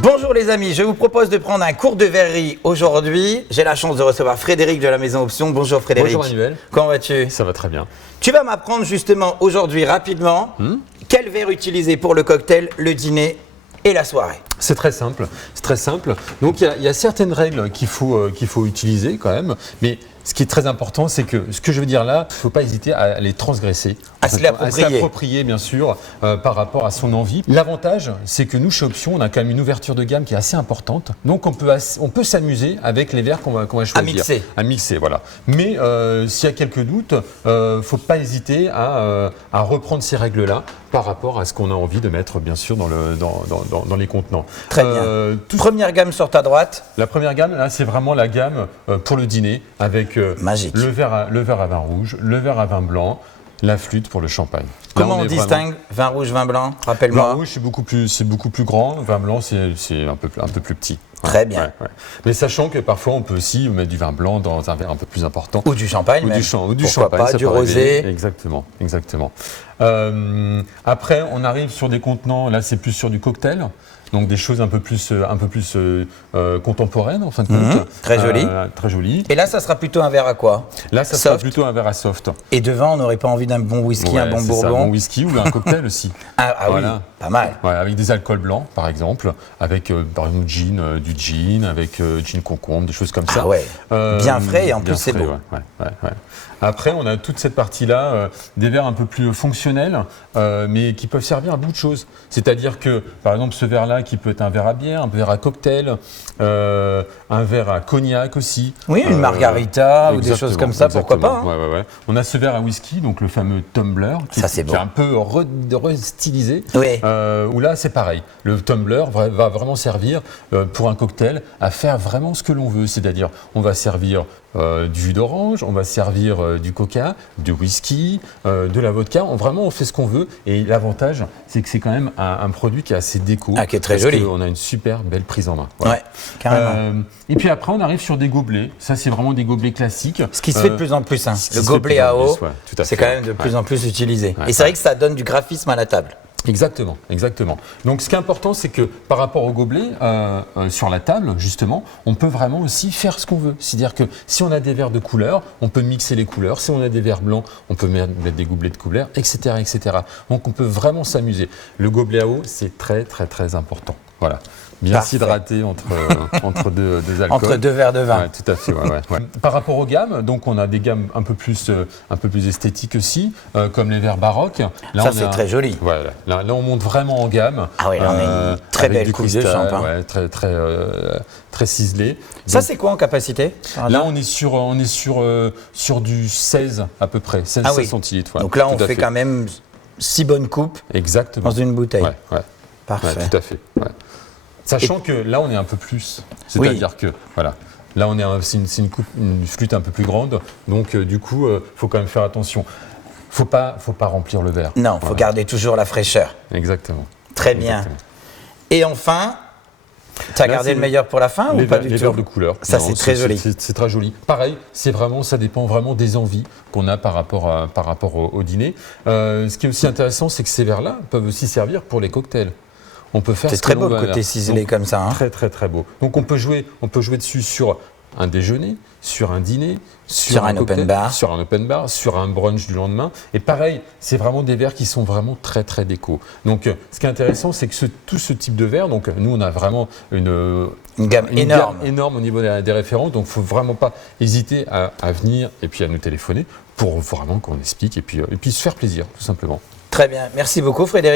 Bonjour les amis, je vous propose de prendre un cours de verrerie aujourd'hui. J'ai la chance de recevoir Frédéric de la Maison Option. Bonjour Frédéric. Bonjour Manuel. Comment vas-tu? Ça va très bien. Tu vas m'apprendre justement aujourd'hui rapidement quel verre utiliser pour le cocktail, le dîner et la soirée. C'est très simple. Donc il y a certaines règles qu'il faut utiliser quand même, mais ce qui est très important, c'est que ce que je veux dire là, il ne faut pas hésiter à les transgresser. À se l'approprier. À se l'approprier, bien sûr, par rapport à son envie. L'avantage, c'est que nous, chez Option, on a quand même une ouverture de gamme qui est assez importante. Donc, on peut s'amuser avec les verres qu'on va choisir. À mixer, voilà. Mais s'il y a quelques doutes, il ne faut pas hésiter à reprendre ces règles-là par rapport à ce qu'on a envie de mettre, bien sûr, dans les contenants. Très bien. Première gamme sur ta droite. La première gamme, là, c'est vraiment la gamme pour le dîner, avec magique. Le verre à vin rouge, le verre à vin blanc, la flûte pour le champagne. Comment on distingue vin rouge, vin blanc? Rappelle-moi. Vin rouge, c'est beaucoup plus grand. Vin blanc, c'est un peu plus petit. Très bien. Ouais. Mais sachant que parfois, on peut aussi mettre du vin blanc dans un verre un peu plus important. Ou du champagne, même. Ou du Pourquoi champagne, pas, du rosé. Exactement. Après, on arrive sur des contenants, là, c'est plus sur du cocktail. Donc des choses un peu plus contemporaines en fin de compte. Très joli. Très joli. Et là, ça sera plutôt un verre à quoi? Là, ça sera plutôt un verre à soft. Et devant, on n'aurait pas envie d'un bon whisky, un bon bourbon? Un bon whisky ou un cocktail aussi. Voilà. Oui, pas mal. Ouais, avec des alcools blancs, par exemple, avec par exemple du gin, avec gin concombre, des choses comme ça. Ah ouais. Bien frais et en plus c'est beau. Ouais. Après, on a toute cette partie-là, des verres un peu plus fonctionnels, mais qui peuvent servir à beaucoup de choses. C'est-à-dire que, par exemple, ce verre-là, qui peut être un verre à bière, un verre à cocktail, un verre à cognac aussi. Oui, une margarita ou des choses comme ça, pourquoi pas. Ouais. On a ce verre à whisky, donc le fameux tumbler, qui est un peu restylisé. Oui. Où là, c'est pareil. Le tumbler va vraiment servir pour un cocktail à faire vraiment ce que l'on veut. C'est-à-dire, on va servir du jus d'orange, on va servir du coca, du whisky, de la vodka. On fait ce qu'on veut. Et l'avantage, c'est que c'est quand même un produit qui est assez déco. Qui est très joli. Parce qu'on a une super belle prise en main. Voilà. Ouais, carrément. Et puis après, on arrive sur des gobelets. Ça, c'est vraiment des gobelets classiques. Ce qui se fait de plus en plus. Le gobelet à eau, c'est quand même de plus en plus utilisé. Et c'est vrai que ça donne du graphisme à la table. Exactement. Donc ce qui est important, c'est que par rapport au gobelet, sur la table, justement, on peut vraiment aussi faire ce qu'on veut. C'est-à-dire que si on a des verres de couleur, on peut mixer les couleurs. Si on a des verres blancs, on peut mettre des gobelets de couleur, etc. Donc on peut vraiment s'amuser. Le gobelet à eau, c'est très important. Voilà. Bien s'hydrater entre deux alcools. Entre deux verres de vin. Ouais, tout à fait. Ouais. Par rapport aux gammes, donc on a des gammes un peu plus esthétiques aussi, comme les verres baroques. Là, ça c'est très joli. Voilà. Là, on monte vraiment en gamme. Ah oui, là, on a une très belle couche de champagne. Ouais, très ciselée. Ça c'est quoi en capacité? Là, on est sur du 16 à peu près, 16 centilitres. Donc là, on fait quand même 6 bonnes coupes. Exactement. Dans une bouteille. Ouais. Parfait. Ouais, tout à fait. Ouais. Sachant que là, on est un peu plus. C'est-à-dire que, voilà, là, c'est une flûte un peu plus grande. Donc, du coup, il faut quand même faire attention. Faut pas remplir le verre. Non, il faut garder toujours la fraîcheur. Exactement. Très bien. Et enfin, tu as gardé le meilleur pour la fin ou pas du tout? Les verres de couleur. Ça, c'est très joli. C'est très joli. Pareil, ça dépend vraiment des envies qu'on a par rapport au dîner. Ce qui est aussi intéressant, c'est que ces verres-là peuvent aussi servir pour les cocktails. On peut faire. C'est très beau le côté ciselé comme ça. Très beau. Donc on peut jouer dessus sur un déjeuner, sur un dîner, sur un open bar, sur un brunch du lendemain. Et pareil, c'est vraiment des verres qui sont vraiment très déco. Donc ce qui est intéressant, c'est que tout ce type de verre, donc nous on a vraiment une gamme énorme au niveau des références. Donc il ne faut vraiment pas hésiter à venir et puis à nous téléphoner pour vraiment qu'on explique et puis se faire plaisir tout simplement. Très bien. Merci beaucoup Frédéric.